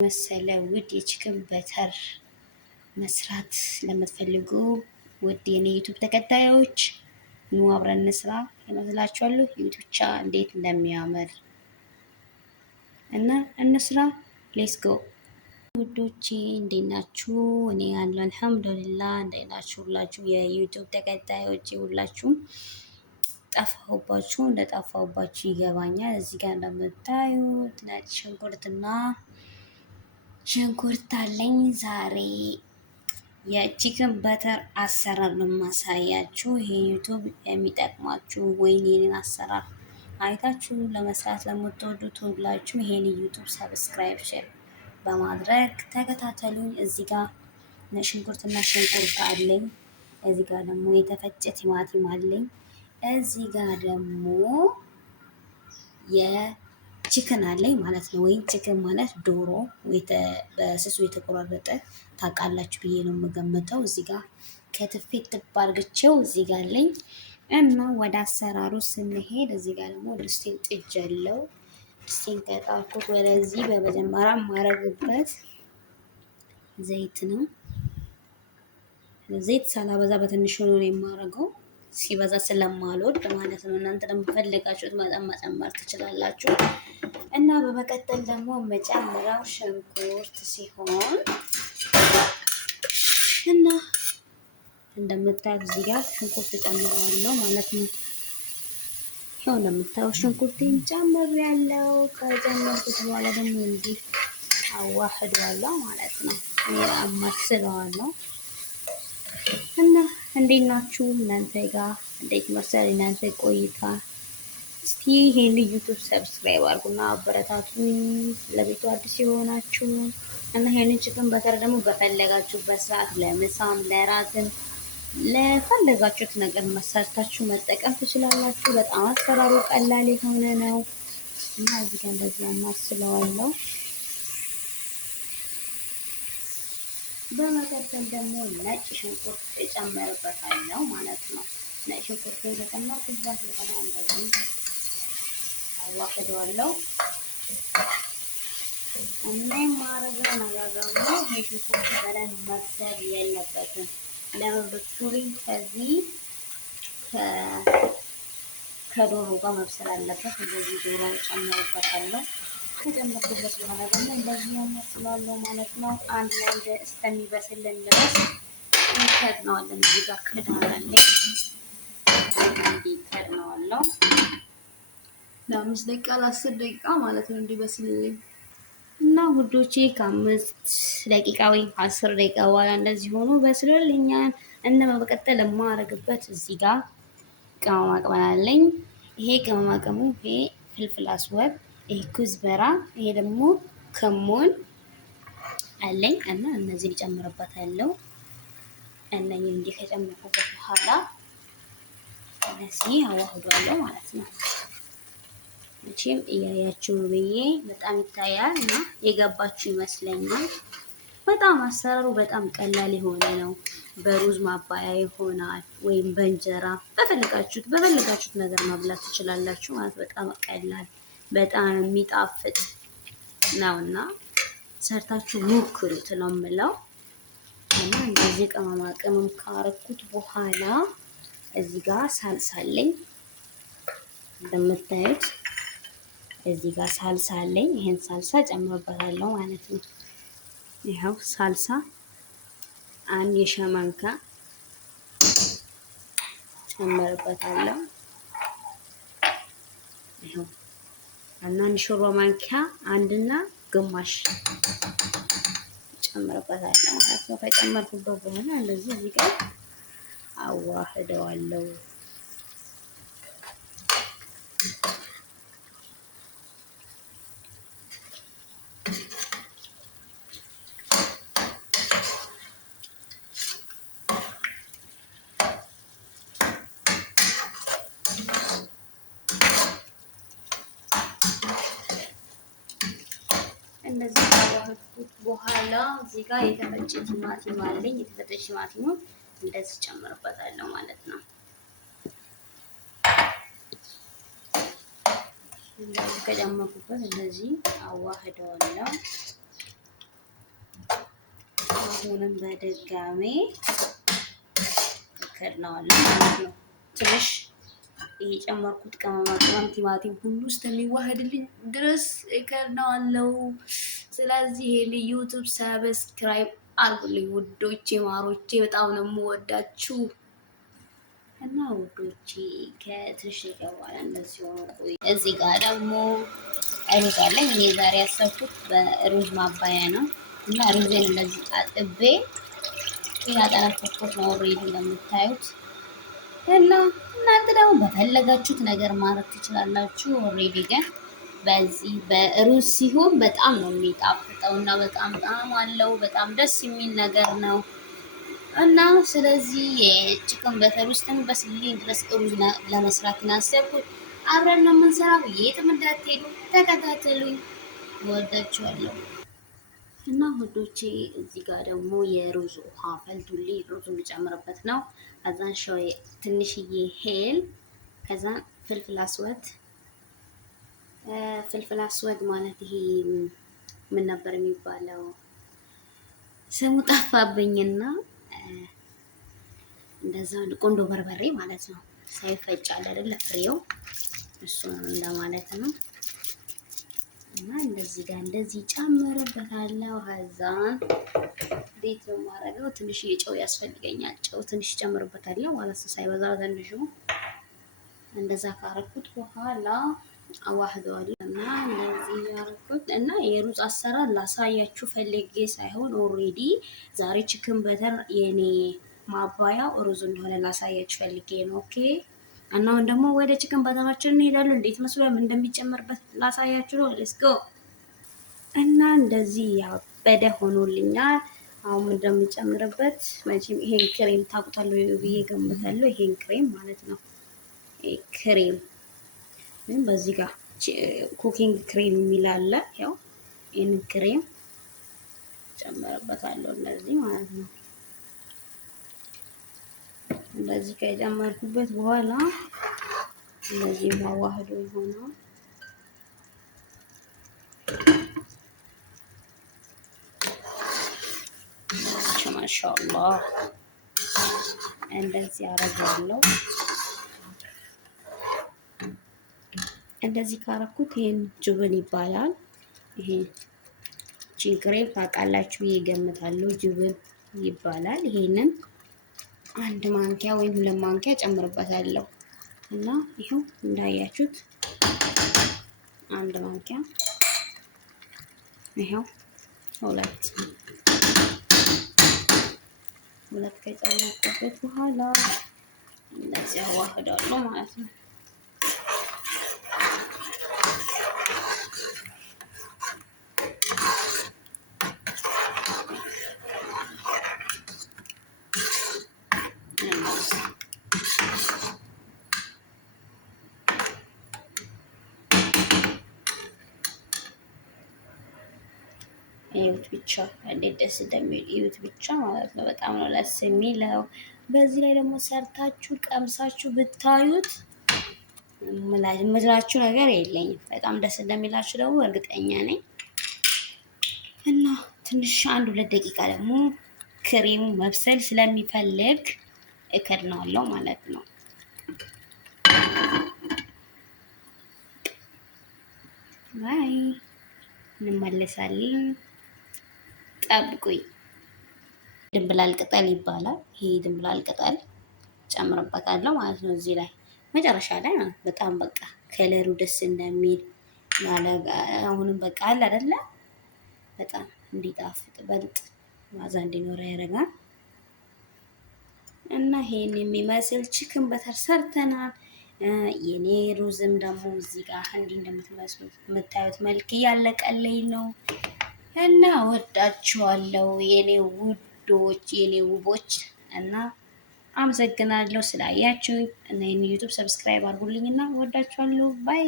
መሰለ ውድ የቺክን በተር መስራት ለምትፈልጉ ውድ የኔ ዩቲዩብ ተከታዮች ኑ አብረን እንስራ። ይመስላችኋል ዩቲዩብ እንዴት እንደሚያምር እና እንስራ። ሌትስ ጎ ውዶቼ፣ እንዴት ናችሁ? እኔ ያለው አልሐምዱሊላህ። እንዴት ናችሁ ሁላችሁ የዩቲዩብ ተከታዮች? ሁላችሁም ጠፋሁባችሁ፣ እንደጠፋሁባችሁ ይገባኛል። እዚህ ጋር እንደምታዩት ነጭ ሽንኩርት አለኝ። ዛሬ የቺክን በተር አሰራር ነው ማሳያችሁ። ይሄ ዩቲዩብ የሚጠቅማችሁ ወይኔ የኔን አሰራር አይታችሁ ለመስራት ለምትወዱት ሁላችሁ ይሄን ዩቲዩብ ሰብስክራይብ፣ ሼር በማድረግ ተከታተሉኝ። እዚህ ጋር ሽንኩርትና ሽንኩርት አለኝ። እዚህ ጋር ደግሞ የተፈጨ ቲማቲም አለኝ። እዚህ ጋር ደግሞ ቺክን አለኝ ማለት ነው። ወይ ቺክን ማለት ዶሮ በስሱ የተቆራረጠ ታውቃላችሁ ብዬ ነው የምገምተው። እዚህ ጋር ከትፌ አድርግቼው እዚህ ጋር አለኝ እና ወደ አሰራሩ ስንሄድ እዚህ ጋር ደግሞ ድስቴን ጥጃለሁ። ድስቴን ከጣልኩት ወደዚህ በመጀመሪያ የማረግበት ዘይት ነው። ዘይት ሳላበዛ በትንሹ ነው የማረገው፣ ሲበዛ ስለማልወድ ማለት ነው። እናንተ ደግሞ ፈልጋችሁት መጠን መጨመር ትችላላችሁ። እና በመቀጠል ደግሞ መጨመሪያው ሽንኩርት ሲሆን እና እንደምታዩት እዚህ ጋር ሽንኩርት ጨምረዋለሁ ማለት ነው። ያው እንደምታዩት ሽንኩርቴን ጨምሬያለሁ። ከጨመርኩት በኋላ ደግሞ እንዲህ አዋህደዋለሁ ማለት ነው። አማስለዋለሁ። እና እንዴት ናችሁ እናንተ ጋር? እንዴት መሰል እናንተ ቆይታ? እስኪ ይሄን ዩቲዩብ ሰብስክራይብ አድርጉና አበረታቱኝ። ለቤቱ አዲስ የሆናችሁ እና ይሄንን ቺክን በተር ደግሞ በፈለጋችሁበት ሰዓት ለምሳም ለራትም ለፈለጋችሁት ነገር መሰርታችሁ መጠቀም ትችላላችሁ። በጣም አሰራሩ ቀላል የሆነ ነው እና እዚህ ጋር እንደዚህ አማስለዋለሁ። በመቀጠል ደግሞ ነጭ ሽንኩርት እጨምርበታለሁ ማለት ነው። ነጭ ሽንኩርትን ከጨመርኩበት በኋላ እንደዚህ አዋህደዋለሁ። እና የማረገው ነገር ደግሞ ይሄ ሽንኩርት በደንብ መብሰል የለበትም። ለምን ብትሉኝ ከዚህ ከዶሮ ጋር መብሰል አለበት። እንደዚህ ዶሮ ጨምርበታለሁ። ከጨመርኩበት በኋላ ደግሞ እንደዚህ ያመስላለሁ ማለት ነው። አንድ ላይ እስከሚበስልን ድረስ እንከድነዋለን። እዚህ ጋር ክዳን አለኝ፣ እንከድነዋለሁ ለ5 ደቂቃ ለ10 ደቂቃ ማለት ነው እንዲበስልልኝ። እና ውዶቼ ከ5 ደቂቃ ወይም 10 ደቂቃ በኋላ እንደዚህ ሆኖ በስሎልኛል። እና በመቀጠል የማረግበት እዚህ ጋር ቅመማ ቅመም አለኝ። ይሄ ቅመማ ቅመሙ ይሄ ፍልፍል አስወድ፣ ይሄ ኩዝበራ፣ ይሄ ደግሞ ከሞን አለኝ እና እነዚህ ልጨምርበታለሁ። እነኚህ እንዲህ ከጨመርኩበት በኋላ እነዚህ አዋህዷለሁ ማለት ነው። መቼም እያያችሁ ብዬ በጣም ይታያል እና የገባችሁ ይመስለኛል። በጣም አሰራሩ በጣም ቀላል የሆነ ነው። በሩዝ ማባያ ይሆናል ወይም በእንጀራ በፈለጋችሁት ነገር መብላት ትችላላችሁ ማለት በጣም ቀላል በጣም የሚጣፍጥ ነውና ሰርታችሁ ሞክሩት ነው የምለው። እና እንደዚህ ቅመማ ቅመም ካረኩት በኋላ እዚህ ጋር ሳልሳ አለኝ እንደምታዩት። እዚህ ጋር ሳልሳ አለኝ። ይሄን ሳልሳ ጨምርበታለሁ ማለት ነው። ይሄው ሳልሳ አንድ የሻይ ማንኪያ ጨምርበታለሁ። ይሄው እና አንድ ሾርባ ማንኪያ አንድና ግማሽ ጨምርበታለሁ ማለት ነው። ከጨመርኩበት በኋላ እንደዚህ እዚህ ጋር አዋህደዋለሁ። እንደዚህ ካዋህድኩት በኋላ እዚህ ጋር የተፈጨ ቲማቲም አለኝ። የተፈጨ ቲማቲሙ እንደዚህ ጨምርበታለሁ ማለት ነው። እንደዚህ ከጨመርኩበት እንደዚህ አዋህደዋለሁ። አሁንም በድጋሜ እከድነዋለሁ ማለት ነው። ትንሽ የጨመርኩት ቅመማ ቅመም ቲማቲም ሁሉ ውስጥ የሚዋሃድልኝ ድረስ እከድነዋለሁ። ስለዚህ ዩቲዩብ ሰብስክራይብ አድርጉልኝ ውዶቼ ማሮቼ፣ በጣም ነው የምወዳችሁ እና ውዶቼ ከትንሽ በኋላ እንደዚህ ሆኖ ቆይ። እዚህ ጋር ደግሞ ሩዝ አለኝ። እኔ ዛሬ ያሰብኩት በሩዝ ማባያ ነው እና ሩዜን እንደዚህ አጥቤ ያጠራቀቅኩት ነው ኦልሬዲ እንደምታዩት። እና እናንተ ደግሞ በፈለጋችሁት ነገር ማድረግ ትችላላችሁ። ኦልሬዲ ግን በዚህ በሩዝ ሲሆን በጣም ነው የሚጣፍጠው እና በጣም ጣዕም አለው። በጣም ደስ የሚል ነገር ነው እና ስለዚህ የቺክን በተር ውስጥም በስልኝ ድረስ ሩዝ ለመስራት ያሰብኩት። አብረን ነው የምንሰራው። የትም እንዳትሄዱ ተከታተሉኝ። ወዳችኋለሁ። እና ውዶቼ እዚህ ጋር ደግሞ የሩዝ ውሃ ፈልቶልኝ ሩዙን ልጨምርበት ነው። ከዛን ትንሽዬ ሄል፣ ከዛ ፍልፍል አስወድ ማለት ይሄ ምን ነበር የሚባለው ስሙ ጠፋብኝና እንደዛ ቆንጆ በርበሬ ማለት ነው። ሳይፈጭ አለ አይደል ፍሬው፣ እሱ እንደማለት ነው። እና እንደዚህ ጋር እንደዚህ ጨምርበታለሁ። ከዛን እንዴት ነው የማደርገው? ትንሽ ጨው ያስፈልገኛል። ጨው ትንሽ ጨምርበታለሁ ማለት ነው፣ ሳይበዛ ትንሹ። እንደዛ ካረኩት በኋላ አዋህደዋለሁ እና እንደዚህ ያረኩት እና የሩዝ አሰራር ላሳያችሁ ፈልጌ ሳይሆን ኦልሬዲ ዛሬ ቺክን በተር የኔ ማባያው ሩዝ እንደሆነ ላሳያችሁ ፈልጌ ነው። ኦኬ። እና አሁን ደግሞ ወደ ቺክን በተራችን እንሄዳለን። እንዴት መስሎኝ እንደሚጨመርበት ላሳያችሁ ነው። ሌትስ ጎ። እና እንደዚህ ያበደ ሆኖልኛል። አሁን እንደምጨምርበት መቼም ይሄን ክሬም ታውቁታላችሁ ብዬ ገምታለሁ። ይሄን ክሬም ማለት ነው። ክሬም ምን በዚህ ጋር ኩኪንግ ክሬም የሚል አለ። ያው ይሄን ክሬም ጨምርበታለሁ እንደዚህ ማለት ነው። እንደዚህ ከጨመርኩበት በኋላ እንደዚህ ማዋህዶ ይሆናል። ማሻአላህ እንደዚህ አረጋለሁ። እንደዚህ ካረኩት ይሄን ጁብን ይባላል። ይሄ ቺክሬም ታውቃላችሁ ብዬ እገምታለሁ። ጁብን ይባላል። ይሄንን አንድ ማንኪያ ወይም 2 ማንኪያ ጨምርበታለሁ እና ይሄው እንዳያችሁት አንድ ማንኪያ ይሄው ሁለት ከጨመርኩበት በኋላ እንደዚህ አዋህዳለሁ ማለት ነው። እዩት ብቻ እንዴት ደስ እንደሚል እዩት ብቻ ማለት ነው። በጣም ነው ደስ የሚለው። በዚህ ላይ ደግሞ ሰርታችሁ ቀምሳችሁ ብታዩት ምላችሁ ነገር የለኝም። በጣም ደስ እንደሚላችሁ ደግሞ እርግጠኛ ነኝ። እና ትንሽ 1-2 ደቂቃ ደግሞ ክሬሙ መብሰል ስለሚፈልግ እከድነዋለሁ ማለት ነው። ባይ እንመለሳለን። ጠብቁኝ። ድንብላል ቅጠል ይባላል። ይሄ ድንብላል ቅጠል ጨምርበታለሁ ማለት ነው። እዚህ ላይ መጨረሻ ላይ በጣም በቃ ከለሩ ደስ እንደሚል አሁንም በቃ አለ አይደለ በጣም እንዲጣፍጥ በልጥ ዋዛ እንዲኖር ያደርጋል። እና ይሄን የሚመስል ቺክን በተር ሰርተናል። የኔ ሩዝም ደግሞ እዚህ ጋር እንዲህ እንደምትመስሉት የምታዩት መልክ እያለቀልኝ ነው። እና ወዳችኋለሁ የኔ ውዶች፣ የኔ ውቦች እና አመሰግናለሁ ስላያችሁኝ። እና የኔ ዩቲዩብ ሰብስክራይብ አድርጉልኝና ወዳችኋለሁ። ባይ